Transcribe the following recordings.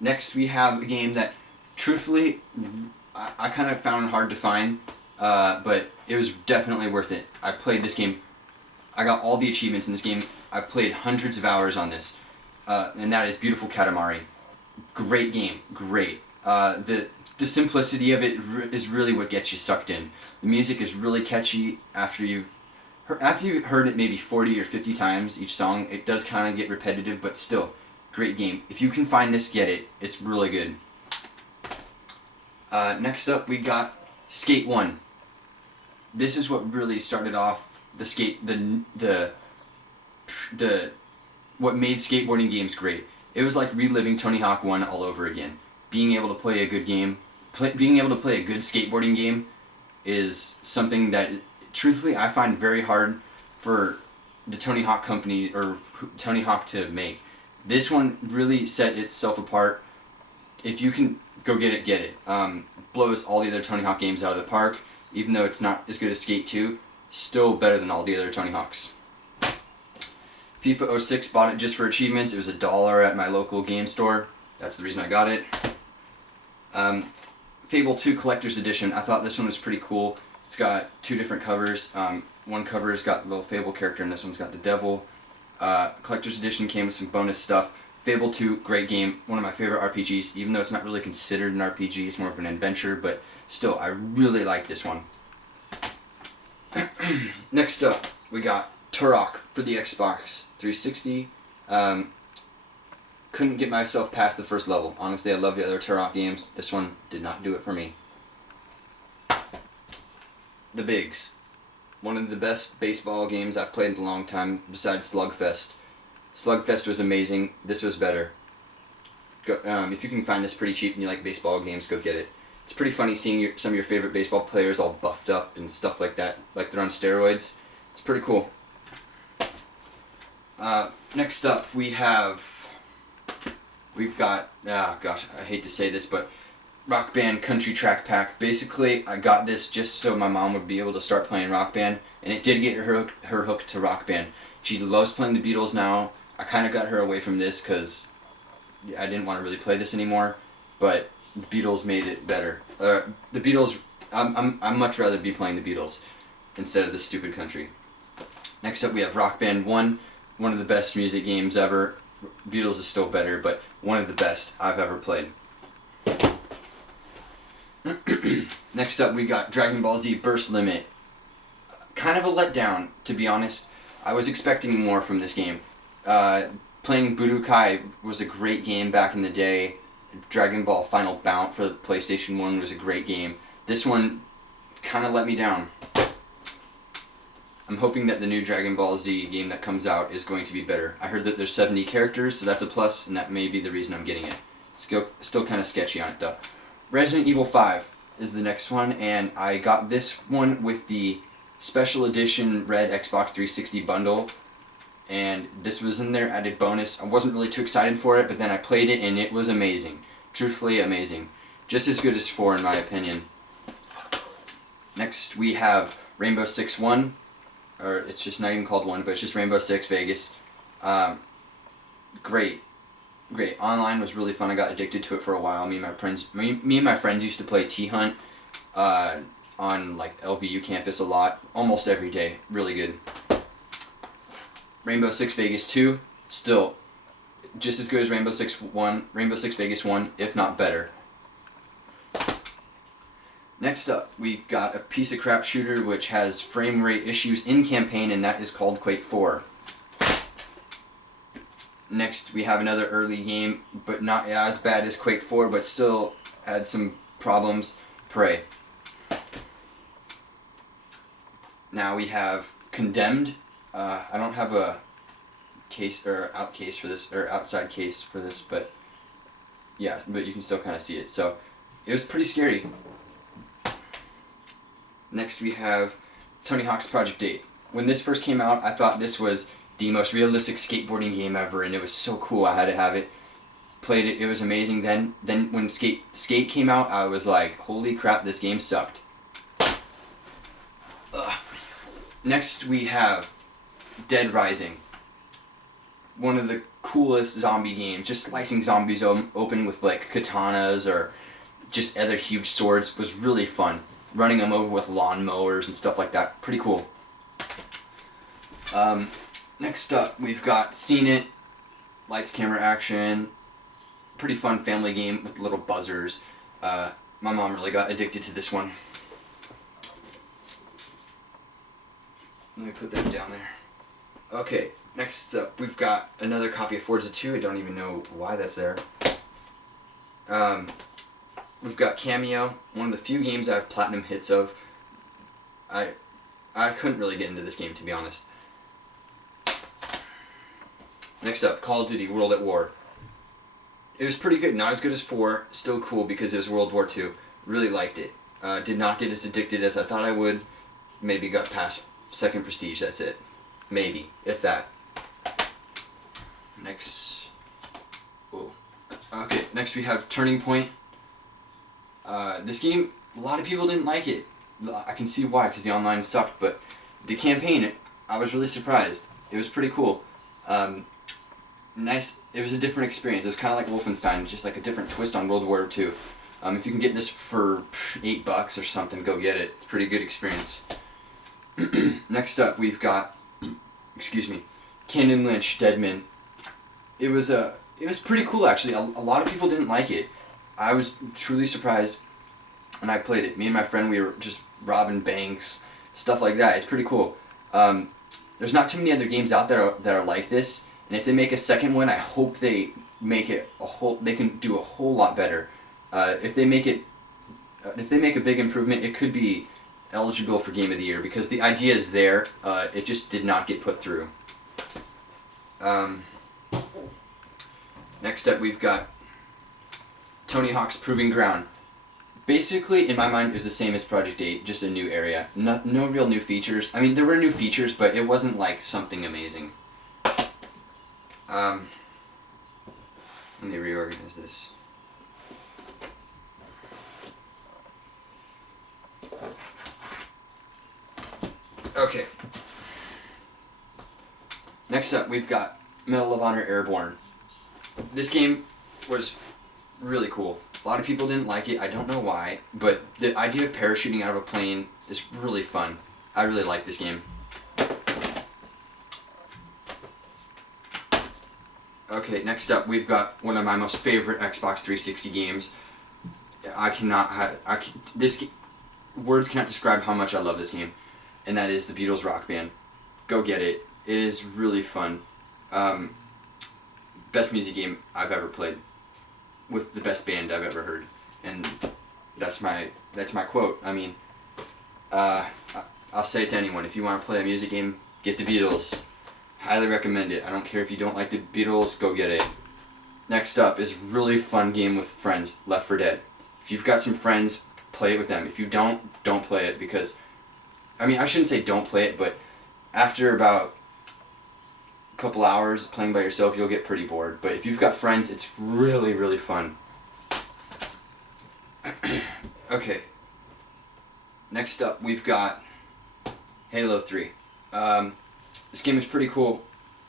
Next we have a game that, truthfully, I kind of found hard to find, but it was definitely worth it. I played this game. I got all the achievements in this game. I played hundreds of hours on this, and that is Beautiful Katamari. Great game, great. The simplicity of it is really what gets you sucked in. The music is really catchy after you've heard it maybe 40 or 50 times each song. It does kind of get repetitive, but still, great game. If you can find this, get it. It's really good. Next up, we got Skate 1. This is what really started off what made skateboarding games great. It was like reliving Tony Hawk 1 all over again. Being able to play a good game, being able to play a good skateboarding game is something that, truthfully, I find very hard for the Tony Hawk company or Tony Hawk to make. This one really set itself apart. If you can go get it, get it. Blows all the other Tony Hawk games out of the park, even though it's not as good as Skate 2, still better than all the other Tony Hawks. FIFA 06, bought it just for achievements. It was $1 at my local game store. That's the reason I got it. Fable II Collector's Edition. I thought this one was pretty cool. It's got two different covers. One cover's got the little Fable character, and this one's got the devil. Collector's Edition came with some bonus stuff. Fable II, great game. One of my favorite RPGs, even though it's not really considered an RPG. It's more of an adventure, but still, I really like this one. Next up, we got Tarak for the Xbox 360. Couldn't get myself past the first level. Honestly, I love the other Tarak games. This one did not do it for me. The Bigs. One of the best baseball games I've played in a long time, besides Slugfest. Slugfest was amazing. This was better. If you can find this pretty cheap and you like baseball games, go get it. It's pretty funny seeing some of your favorite baseball players all buffed up and stuff like that, like they're on steroids. It's pretty cool. Next up, we've got, gosh, I hate to say this, but Rock Band Country Track Pack. Basically, I got this just so my mom would be able to start playing Rock Band, and it did get her hooked to Rock Band. She loves playing the Beatles now. I kind of got her away from this because I didn't want to really play this anymore, but the Beatles made it better. The Beatles, I'd much rather be playing the Beatles instead of this stupid country. Next up, we have Rock Band 1, one of the best music games ever. Beatles is still better, but one of the best I've ever played. Next up, we got Dragon Ball Z Burst Limit. Kind of a letdown, to be honest. I was expecting more from this game. Playing Budokai was a great game back in the day. Dragon Ball Final Bout for the PlayStation 1 was a great game. This one kind of let me down. I'm hoping that the new Dragon Ball Z game that comes out is going to be better. I heard that there's 70 characters, so that's a plus, and that may be the reason I'm getting it. Still kind of sketchy on it, though. Resident Evil 5 is the next one, and I got this one with the Special Edition Red Xbox 360 bundle, and this was in their added bonus. I wasn't really too excited for it, but then I played it, and it was amazing. Truthfully amazing. Just as good as 4, in my opinion. Next, we have Rainbow Six 1. Or it's just not even called 1, but it's just Rainbow Six Vegas. Great. Online was really fun. I got addicted to it for a while. Me and my friends used to play T-Hunt on like LVU campus a lot, almost every day. Really good. Rainbow Six Vegas 2, still just as good as Rainbow Six Vegas 1, if not better. Next up, we've got a piece of crap shooter which has frame rate issues in campaign, and that is called Quake IV. Next, we have another early game, but not as bad as Quake IV, but still had some problems. Prey. Now we have Condemned. I don't have a case or outside case for this, but yeah, but you can still kind of see it. So it was pretty scary. Next we have Tony Hawk's Project 8. When this first came out, I thought this was the most realistic skateboarding game ever, and it was so cool. I had to have it. Played it. It was amazing. Then when Skate came out, I was like, holy crap, this game sucked. Next we have Dead Rising. One of the coolest zombie games. Just slicing zombies open with like katanas or just other huge swords was really fun. Running them over with lawn mowers and stuff like that, pretty cool. Next up, we've got Seen It, lights, camera, action. Pretty fun family game with little buzzers. My mom really got addicted to this one. Let me put that down there. Okay, next up, we've got another copy of Forza 2. I don't even know why that's there. We've got Cameo, one of the few games I have platinum hits of. I couldn't really get into this game, to be honest. Next up, Call of Duty World at War. It was pretty good, not as good as 4, still cool because it was World War II. Really liked it. Did not get as addicted as I thought I would. Maybe got past second prestige, that's it. Maybe, if that. Next. Whoa. Okay, next we have Turning Point. This game, a lot of people didn't like it. I can see why, because the online sucked, but the campaign, I was really surprised. It was pretty cool. Nice. It was a different experience. It was kind of like Wolfenstein, just like a different twist on World War II. If you can get this for $8 or something, go get it. It's a pretty good experience. Next up, we've got, Ken & Lynch, Steadman. It was pretty cool, actually. A lot of people didn't like it. I was truly surprised when I played it. Me and my friend, we were just robbing banks, stuff like that. It's pretty cool. There's not too many other games out there that are like this. And if they make a second one, I hope they make it they can do a whole lot better. If they make a big improvement, it could be eligible for Game of the Year because the idea is there. It just did not get put through. Next up, we've got Tony Hawk's Proving Ground. Basically, in my mind, it was the same as Project 8, just a new area. No real new features. I mean, there were new features, but it wasn't like something amazing. Let me reorganize this. Okay. Next up, we've got Medal of Honor Airborne. This game was really cool. A lot of people didn't like it. I don't know why, but the idea of parachuting out of a plane is really fun. I really like this game. Okay, next up, we've got one of my most favorite Xbox 360 games. Words cannot describe how much I love this game, and that is the Beatles Rock Band. Go get it. It is really fun. Best music game I've ever played, with the best band I've ever heard, and that's my quote. I mean, I'll say it to anyone: if you want to play a music game, get the Beatles. Highly recommend it. I don't care if you don't like the Beatles, go get it. Next up is really fun game with friends, Left 4 Dead. If you've got some friends, play it with them. If you don't play it because, I mean, I shouldn't say don't play it, but after about a couple hours playing by yourself, you'll get pretty bored. But if you've got friends, it's really, really fun. Okay. Next up, we've got Halo 3. This game was pretty cool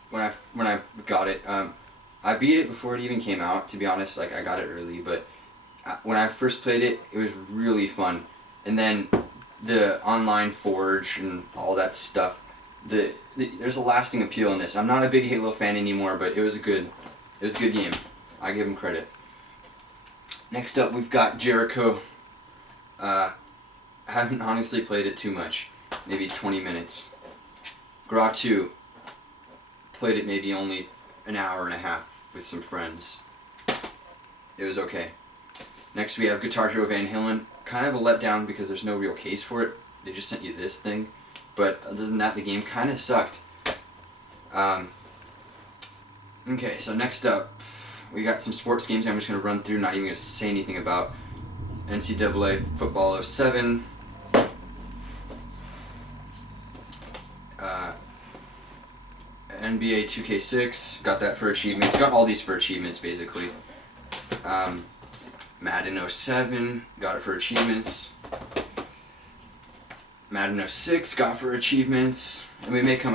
when I got it. I beat it before it even came out, to be honest. Like, I got it early, but when I first played it, it was really fun. And then the online forge and all that stuff, there's a lasting appeal in this. I'm not a big Halo fan anymore, but it was a good game. I give him credit. Next up, we've got Jericho. I haven't honestly played it too much, maybe 20 minutes. Gra 2, played it maybe only an hour and a half with some friends. It was okay. Next we have Guitar Hero Van Halen. Kind of a letdown because there's no real case for it. They just sent you this thing. But other than that, the game kind of sucked. Okay, so next up, we got some sports games I'm just going to run through, not even going to say anything about. NCAA Football 07. NBA 2K6, got that for achievements. Got all these for achievements, basically. Madden 07, got it for achievements. Madden 06, got for achievements. And we may come